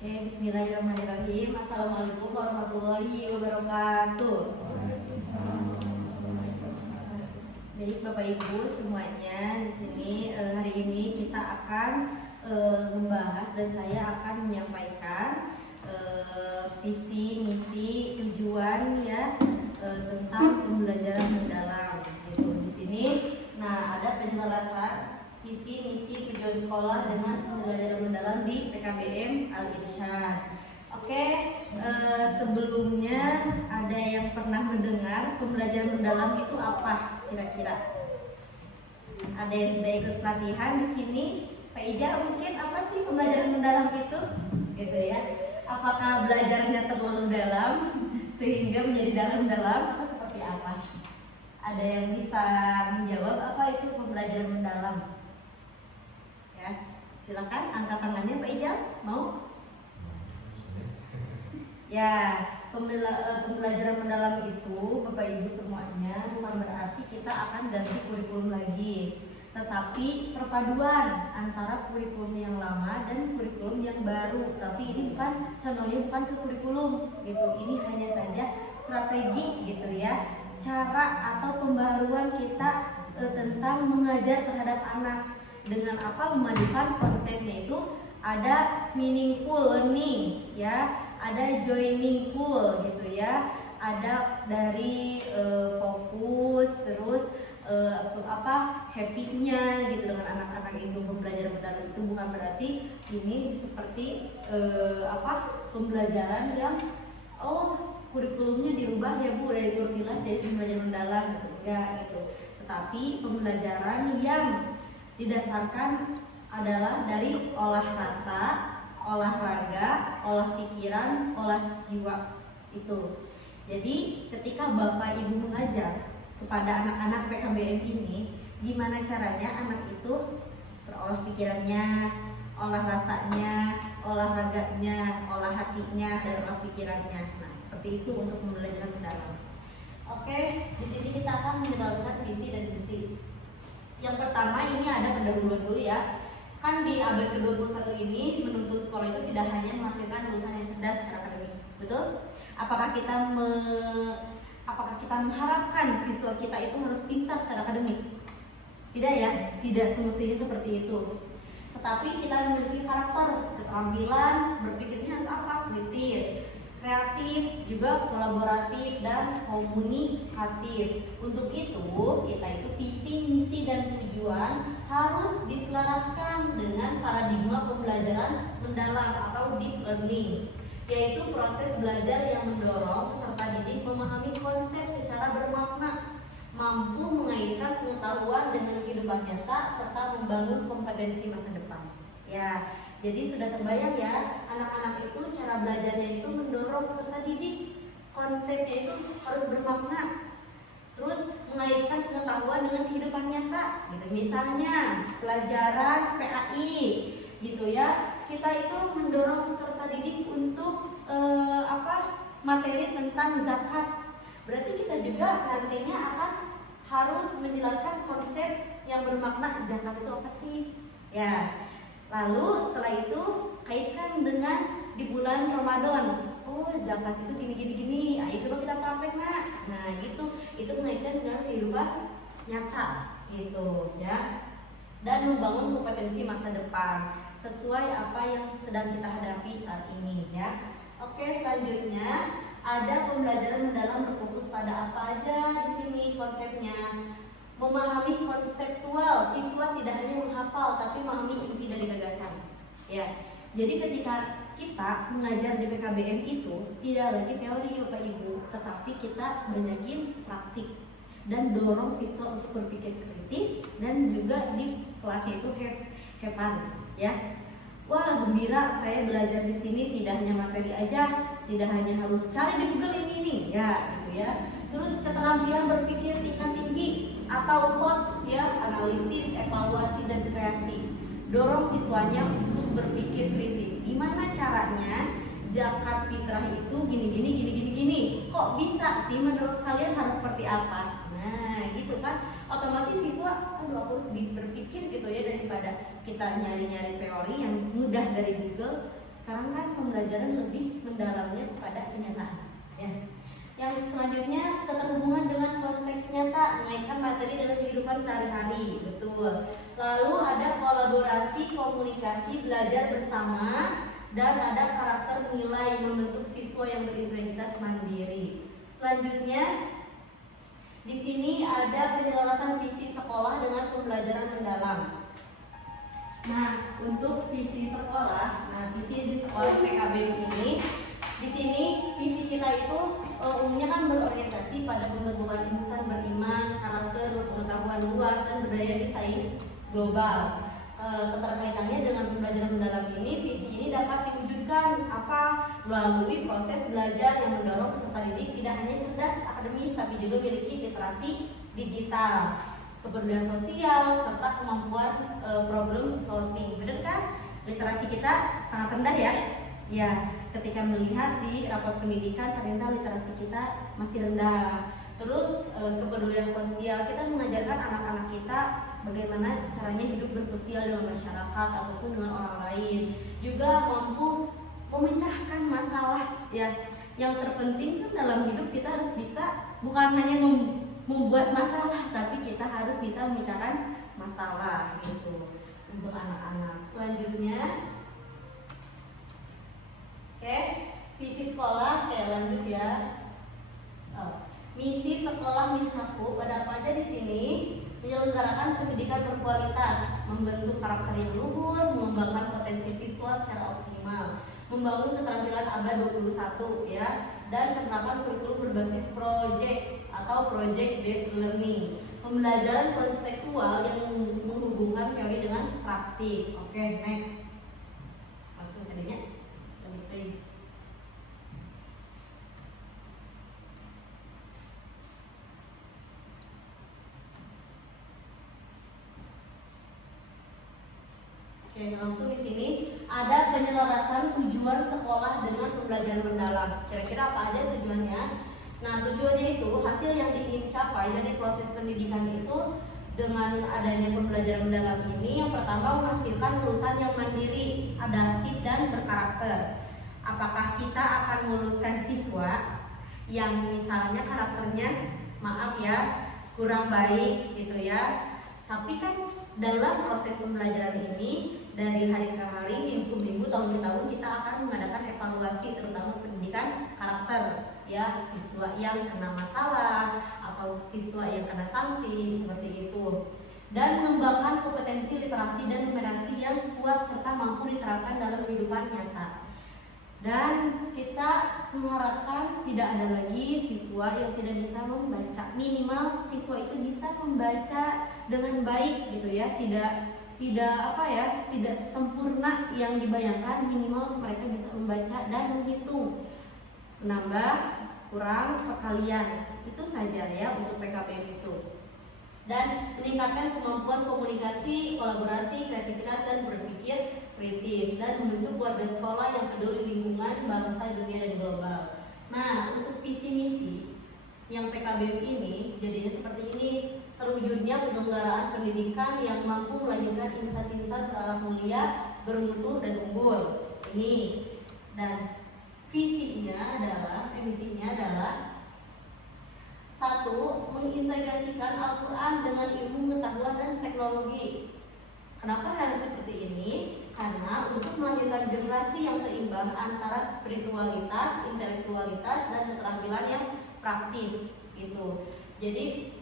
Oke, bismillahirrahmanirrahim. Assalamualaikum warahmatullahi wabarakatuh. Baik Bapak Ibu semuanya, di sini hari ini kita akan membahas dan saya akan menyampaikan visi, misi, tujuan ya tentang pembelajaran mendalam. Gitu. Di sini, nah ada penjelasan visi, misi, tujuan sekolah dengan pembelajaran mendalam di PKBM Al-Irsyad. Oke, sebelumnya ada yang pernah mendengar pembelajaran mendalam itu apa kira-kira? Ada yang sudah ikut pelatihan di sini? Pak Ija, mungkin apa sih pembelajaran mendalam itu? Gitu ya. Apakah belajarnya terlalu dalam sehingga menjadi dalam atau seperti apa? Ada yang bisa menjawab apa itu pembelajaran mendalam? Ya, silakan angkat tangannya Pak Ijal, mau? Ya, pembelajaran mendalam itu Bapak Ibu semuanya bukan berarti kita akan ganti kurikulum lagi, tetapi perpaduan antara kurikulum yang lama dan kurikulum yang baru. Tapi ini bukan, contohnya bukan ke kurikulum gitu. Ini hanya saja strategi gitu ya, cara atau pembaruan kita tentang mengajar terhadap anak. Dengan apa? Memadukan konsepnya itu ada meaningful learning ya, ada joiningful gitu ya, ada dari fokus, terus happy-nya gitu dengan anak-anak itu. Pembelajaran mendalam itu bukan berarti ini seperti pembelajaran yang kurikulumnya dirubah ya Bu, dari kurtilas jadi pembelajaran mendalam gitu, enggak gitu. Tetapi pembelajaran yang didasarkan adalah dari olah rasa, olahraga, olah pikiran, olah jiwa itu. Jadi ketika Bapak Ibu mengajar kepada anak-anak PKBM ini, gimana caranya anak itu berolah pikirannya, olah rasanya, olahraganya, olah hatinya, dan olah pikirannya. Nah, seperti itu untuk pembelajaran mendalam. Oke, di sini kita akan menjelaskan visi dan misi. Yang pertama ini ada pendahuluan dulu ya. Kan di abad ke-21 ini menuntut sekolah itu tidak hanya menghasilkan lulusan yang cerdas secara akademik. Betul? Apakah kita mengharapkan siswa kita itu harus pintar secara akademik? Tidak ya, tidak semestinya seperti itu. Tetapi kita memiliki karakter, keterampilan, berpikirnya harus apa? Kritis, kreatif, juga kolaboratif dan komunikatif. Untuk itu, kita itu visi, misi, dan tujuan harus diselaraskan dengan paradigma pembelajaran mendalam atau deep learning, yaitu proses belajar yang mendorong peserta didik memahami konsep secara bermakna, mampu mengaitkan pengetahuan dengan kehidupan nyata, serta membangun kompetensi masa depan. Ya, jadi sudah terbayang ya, anak-anak itu cara belajarnya itu mendorong peserta didik, konsepnya itu harus bermakna, terus mengaitkan pengetahuan dengan kehidupan nyata gitu. Misalnya pelajaran PAI gitu ya, kita itu mendorong peserta didik untuk materi tentang zakat. Berarti kita juga nantinya akan harus menjelaskan konsep yang bermakna zakat itu apa sih ya. Lalu setelah itu kaitkan dengan di bulan Ramadan. Oh, zakat itu gini. Ayo coba kita praktek nak. Nah gitu, itu mengaitkan dengan kehidupan nyata gitu ya. Dan membangun kompetensi masa depan sesuai apa yang sedang kita hadapi saat ini ya. Oke, selanjutnya ada pembelajaran mendalam berfokus pada apa aja di sini konsepnya. Memahami konseptual, siswa tidak hanya menghafal tapi memahami inti dari gagasan. Ya, jadi ketika kita mengajar di PKBM itu tidak lagi teori Bapak Ibu, tetapi kita banyakin praktik dan dorong siswa untuk berpikir kritis dan juga di kelas itu have ya. Wah, gembira saya belajar di sini, tidak hanya materi aja, tidak hanya harus cari di Google ini ya, gitu ya. Terus keterampilan berpikir tingkat tinggi atau HOTS ya, analisis, evaluasi, dan kreasi. Dorong siswanya untuk berpikir kritis. Gimana caranya zakat fitrah itu gini. Kok bisa sih menurut kalian harus seperti apa? Nah, gitu kan. Otomatis siswa, aku harus berpikir gitu ya, daripada kita nyari-nyari teori yang mudah dari Google. Sekarang kan pembelajaran lebih mendalamnya kepada kenyataan. Ya. Yang selanjutnya keterhubungan dengan konteks nyata, mengaitkan materi dalam kehidupan sehari-hari, betul. Lalu ada kolaborasi, komunikasi, belajar bersama, dan ada karakter nilai membentuk siswa yang berintegritas mandiri. Selanjutnya di sini ada penyelarasan visi sekolah dengan pembelajaran mendalam. Nah, untuk visi sekolah, visi di sekolah PKB ini, di sini visi kita itu umumnya kan berorientasi pada pembentukan insan beriman, karakter, pengetahuan luas, dan berdaya bersaing global. Keterkaitannya dengan pembelajaran mendalam ini, visi ini dapat diwujudkan melalui proses belajar yang mendorong peserta didik tidak hanya cerdas akademis tapi juga memiliki literasi digital, kepedulian sosial, serta kemampuan problem solving. Benar kan? Literasi kita sangat rendah ya. Ya, ketika melihat di rapor pendidikan ternyata literasi kita masih rendah. Terus kepedulian sosial, kita mengajarkan anak-anak kita bagaimana caranya hidup bersosial dengan masyarakat ataupun dengan orang lain. Juga mampu memecahkan masalah ya. Yang terpenting kan dalam hidup kita harus bisa bukan hanya membuat masalah, tapi kita harus bisa memecahkan masalah gitu untuk anak-anak. Selanjutnya visi sekolah, lanjut ya. Misi sekolah mencakup ada apa aja di sini? Menyelenggarakan pendidikan berkualitas, membentuk karakter yang luhur, mengembangkan potensi siswa secara optimal, membangun keterampilan abad 21 ya, dan penerapan kurikulum berbasis project atau project based learning, pembelajaran konseptual yang menghubungkan teori dengan praktik. Oke, next. Langsung tadinya. Oke, langsung di sini ada penyelarasan tujuan sekolah dengan pembelajaran mendalam. Kira-kira apa aja tujuannya? Nah, tujuannya itu hasil yang diingin capai dari proses pendidikan itu dengan adanya pembelajaran mendalam ini, yang pertama menghasilkan lulusan yang mandiri, adaptif, dan berkarakter. Apakah kita akan meluluskan siswa yang misalnya karakternya, maaf ya, kurang baik gitu ya, tapi kan dalam proses pembelajaran ini dari hari ke hari, minggu ke minggu, tahun ke tahun kita akan mengadakan evaluasi terutama pendidikan karakter ya, siswa yang kena masalah atau siswa yang kena sanksi seperti itu, dan mengembangkan kompetensi literasi dan numerasi yang kuat serta mampu diterapkan dalam kehidupan nyata. Dan kita mengharapkan tidak ada lagi siswa yang tidak bisa membaca, minimal siswa itu bisa membaca dengan baik gitu ya, tidak sempurna yang dibayangkan, minimal mereka bisa membaca dan menghitung, menambah, kurang, perkalian, itu saja ya untuk PKBM itu. Dan meningkatkan kemampuan komunikasi, kolaborasi, kreativitas, dan berpikir kritis, dan membentuk warga sekolah yang peduli lingkungan, bangsa, dunia, dan global. Nah, untuk visi misi yang PKBM ini jadinya seperti ini, terwujudnya penyelenggaraan pendidikan yang mampu melahirkan insan-insan berakhlak mulia, bermutu, dan unggul. Ini, dan misinya adalah 1. Mengintegrasikan Al-Quran dengan ilmu pengetahuan dan teknologi. Kenapa harus seperti ini? Karena untuk melahirkan generasi yang seimbang antara spiritualitas, intelektualitas, dan keterampilan yang praktis gitu. Jadi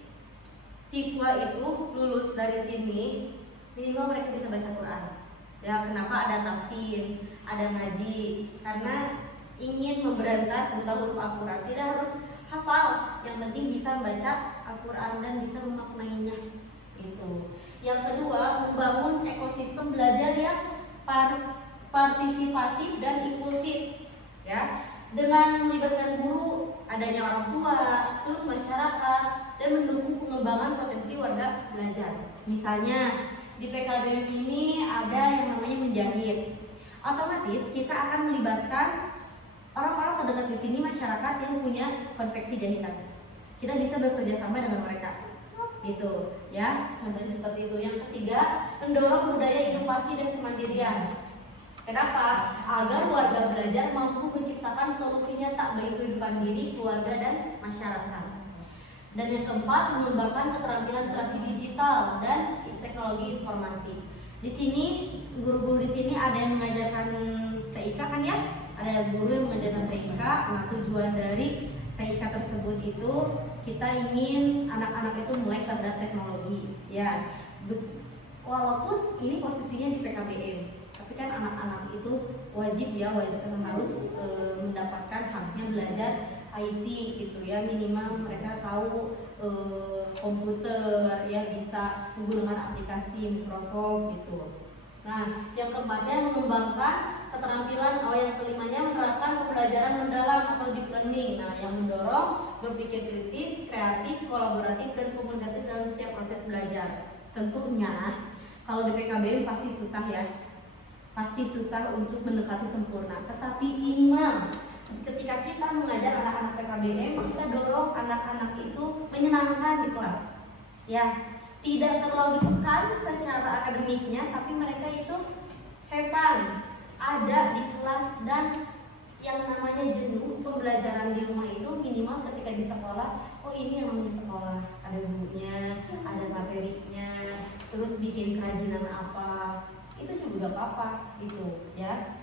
siswa itu lulus dari sini minimal mereka bisa baca Quran. Ya, kenapa ada tafsir, ada ngaji? Karena ingin memberantas buta huruf Al-Quran. Tidak harus hafal, yang penting bisa membaca Al-Quran dan bisa memaknainya gitu. Yang kedua, membangun ekosistem belajar yang partisipasi dan inklusif ya, dengan melibatkan guru, adanya orang tua, terus masyarakat, dan mendukung pengembangan potensi warga belajar. Misalnya di PKBM ini ada yang namanya menjahit. Otomatis kita akan melibatkan orang-orang terdekat di sini, masyarakat yang punya konveksi jahitan. Kita bisa bekerja sama dengan mereka. Gitu ya, contohnya seperti itu. Yang ketiga, mendorong budaya inovasi dan kemandirian. Kenapa? Agar warga belajar mampu menciptakan solusinya tak bagi kehidupan diri, keluarga, dan masyarakat. Dan yang keempat, mengembangkan keterampilan literasi digital dan teknologi informasi. Di sini guru-guru di sini ada yang mengajarkan TIK kan ya? Ada guru yang mengajarkan TIK. Nah, tujuan dari TIK tersebut itu kita ingin anak-anak itu melek terhadap teknologi. Ya, walaupun ini posisinya di PKBM, tapi kan anak-anak itu wajib harus mendapatkan haknya belajar IT gitu ya, minimal mereka tahu komputer ya, bisa menggunakan aplikasi Microsoft gitu. Nah, yang keempatnya mengembangkan keterampilan, yang kelimanya menerapkan pembelajaran mendalam atau deep learning. Nah, yang mendorong berpikir kritis, kreatif, kolaboratif, dan komunikatif dalam setiap proses belajar. Tentunya kalau di PKBM pasti susah ya, pasti susah untuk mendekati sempurna. Tetapi minimal ketika kita mengajar anak-anak PKBM, kita dorong anak-anak itu menyenangkan di kelas. Ya, tidak terlalu ditekan secara akademiknya, tapi mereka itu have fun, ada di kelas. Dan yang namanya jenuh pembelajaran di rumah itu minimal ketika di sekolah, oh ini yang namanya sekolah, ada gurunya, ada materinya, terus bikin kerajinan apa, itu juga gak apa-apa gitu ya.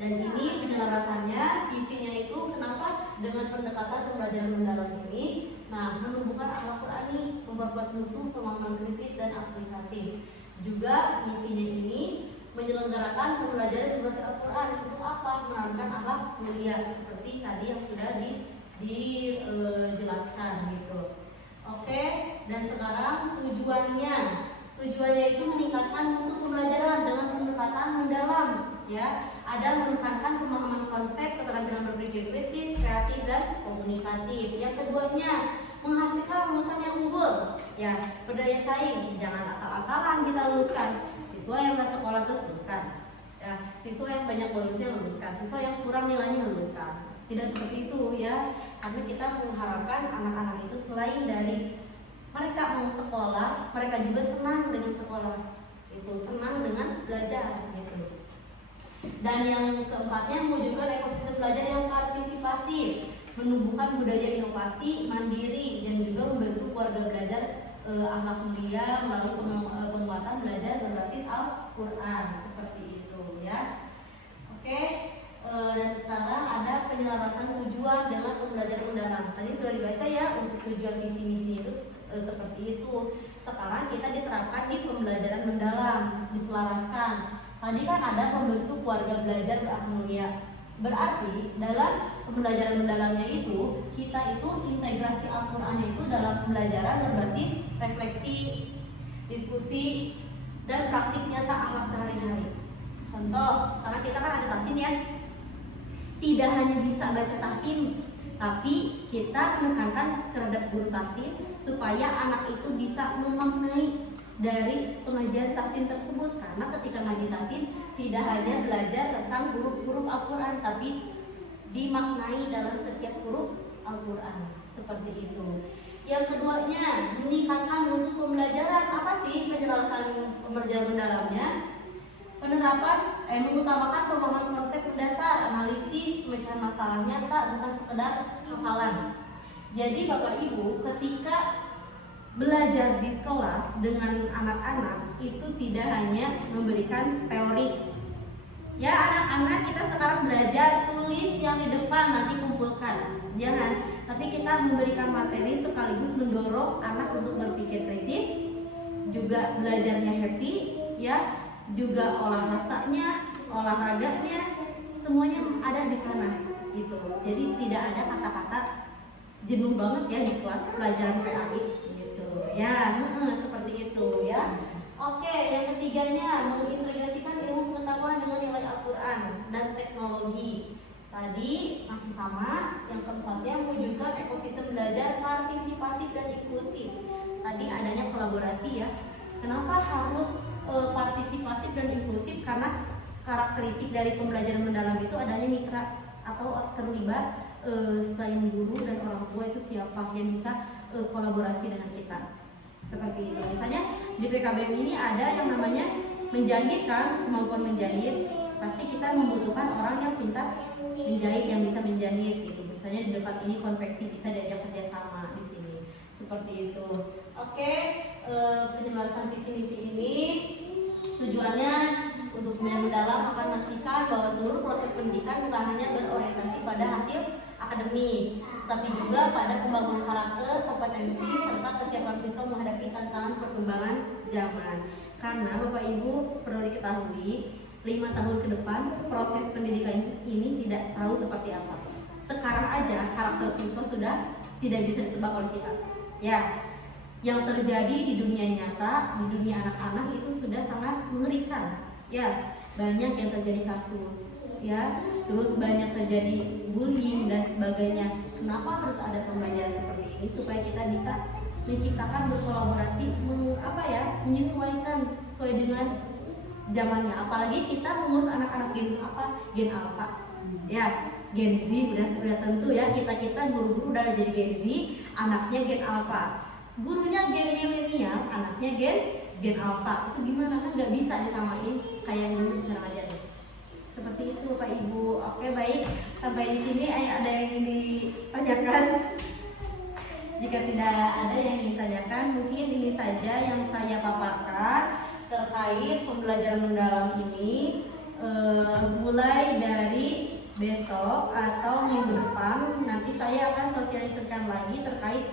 Dan ini penyelarasannya, isinya itu kenapa dengan pendekatan pembelajaran mendalam ini, nah menumbuhkan akhlak Qur'ani, memperkuat mutu, pemahaman kritis dan aplikatif. Juga misinya ini menyelenggarakan pembelajaran berbahasa Al-Quran untuk apa? Menanamkan akhlak mulia seperti tadi yang sudah dijelaskan gitu. Oke, dan sekarang tujuannya itu meningkatkan mutu pembelajaran dengan pendekatan mendalam ya. Ada menekankan pemahaman konsep, keterampilan berpikir kritis, kreatif, dan komunikatif. Yang keduanya menghasilkan lulusan yang unggul ya, berdaya saing. Jangan asal-asalan kita luluskan siswa yang gak sekolah terus luluskan ya, siswa yang banyak bonusnya luluskan, siswa yang kurang nilainya luluskan. Tidak seperti itu ya, karena kita mengharapkan anak-anak itu selain dari mereka mau sekolah, mereka juga senang dengan sekolah, itu senang dengan belajar gitu. Dan yang keempatnya mewujudkan ekosistem belajar yang partisipasi, menumbuhkan budaya inovasi, mandiri, dan juga membentuk keluarga belajar akhlak mulia melalui penguatan belajar berbasis Al-Quran seperti itu ya. Oke, dan sekarang ada penyelarasan tujuan dengan pembelajaran mendalam. Tadi sudah dibaca ya, untuk tujuan visi-misi itu seperti itu. Sekarang kita diterapkan di pembelajaran mendalam, diselaraskan. Tadi kan ada membentuk keluarga belajar berakhlak mulia. Berarti dalam pembelajaran mendalamnya itu, kita itu integrasi Al-Qurannya itu dalam pembelajaran berbasis refleksi, diskusi, dan praktik nyata akhlak sehari-hari. Contoh, sekarang kita kan ada tahsin ya. Tidak hanya bisa baca tahsin, tapi kita menekankan terhadap guru tahsin supaya anak itu bisa memaknai dari pengajian tahsin tersebut. Karena ketika ngaji tahsin tidak hanya belajar tentang huruf-huruf Al-Quran, tapi dimaknai dalam setiap huruf Al-Quran seperti itu. Yang keduanya meningkatkan mutu pembelajaran. Apa sih penjelasan pembelajaran mendalamnya? Penerapan mengutamakan pemahaman konsep berdasar, analisis, pemecahan masalah nyata, bukan sekedar hafalan. Jadi Bapak Ibu ketika belajar di kelas dengan anak-anak itu tidak hanya memberikan teori. Ya anak-anak, kita sekarang belajar tulis yang di depan, nanti kumpulkan. Jangan, tapi kita memberikan materi sekaligus mendorong anak untuk berpikir kritis, juga belajarnya happy, ya, juga olah rasanya, olahraganya, semuanya ada di sana gitu. Jadi tidak ada kata-kata jenuh banget ya di kelas pelajaran PAI gitu. Ya, seperti itu ya. Oke, yang ketiganya mengintegrasikan ilmu pengetahuan dengan nilai Al-Quran dan teknologi. Tadi masih sama. Yang keempatnya mewujudkan ekosistem belajar partisipasif dan inklusif. Tadi adanya kolaborasi ya. Kenapa harus partisipasif dan inklusif? Karena karakteristik dari pembelajaran mendalam itu adanya mitra atau terlibat selain guru dan orang tua itu siapa yang bisa kolaborasi dengan kita. Seperti itu. Misalnya di PKBM ini ada yang namanya menjahit kan, kemampuan menjahit. pasti kita membutuhkan orang yang pintar menjahit, yang bisa menjahit gitu. Misalnya di depan ini konveksi bisa diajak kerjasama di sini seperti itu. Oke, penyelarasan visi misi ini tujuannya untuk pemilihan mendalam akan memastikan bahwa seluruh proses pendidikan bukan hanya berorientasi pada hasil akademik, tapi juga pada pembangunan karakter, kompetensi, serta kesiapan siswa menghadapi tantangan perkembangan zaman. Karena Bapak Ibu perlu diketahui, 5 tahun ke depan proses pendidikan ini tidak tahu seperti apa. Sekarang aja karakter siswa sudah tidak bisa ditebak oleh kita. Ya, yang terjadi di dunia nyata, di dunia anak-anak itu sudah sangat mengerikan. Ya, banyak yang terjadi kasus, ya, terus banyak terjadi bullying dan sebagainya. Kenapa harus ada pembelajaran seperti ini? Supaya kita bisa menciptakan, berkolaborasi, menyesuaikan sesuai dengan zamannya. Apalagi kita mengurus anak-anak gen alpha, ya, Gen Z udah tentu ya, kita guru-guru udah jadi Gen Z, anaknya gen alpha. Gurunya gen milenial, anaknya gen alpha. Itu gimana, kan nggak bisa disamain kayak yang dulu cara ngajarnya. Seperti itu Bapak Ibu. Oke, baik, sampai di sini ada yang ingin ditanyakan? Jika tidak ada yang ingin ditanyakan, mungkin ini saja yang saya paparkan terkait pembelajaran mendalam ini. Mulai dari besok atau minggu depan nanti saya akan sosialisasikan lagi terkait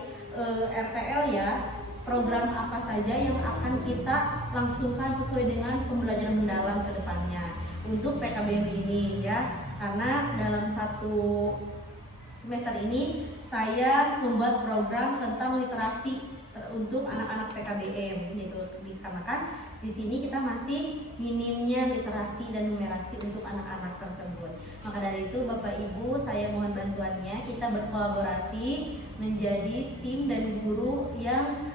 RTL ya, program apa saja yang akan kita langsungkan sesuai dengan pembelajaran mendalam ke depannya untuk PKBM ini ya. Karena dalam satu semester ini saya membuat program tentang literasi untuk anak-anak PKBM gitu, dikarenakan di sini kita masih minimnya literasi dan numerasi untuk anak-anak tersebut. Maka dari itu Bapak Ibu, saya mohon bantuannya, kita berkolaborasi menjadi tim dan guru yang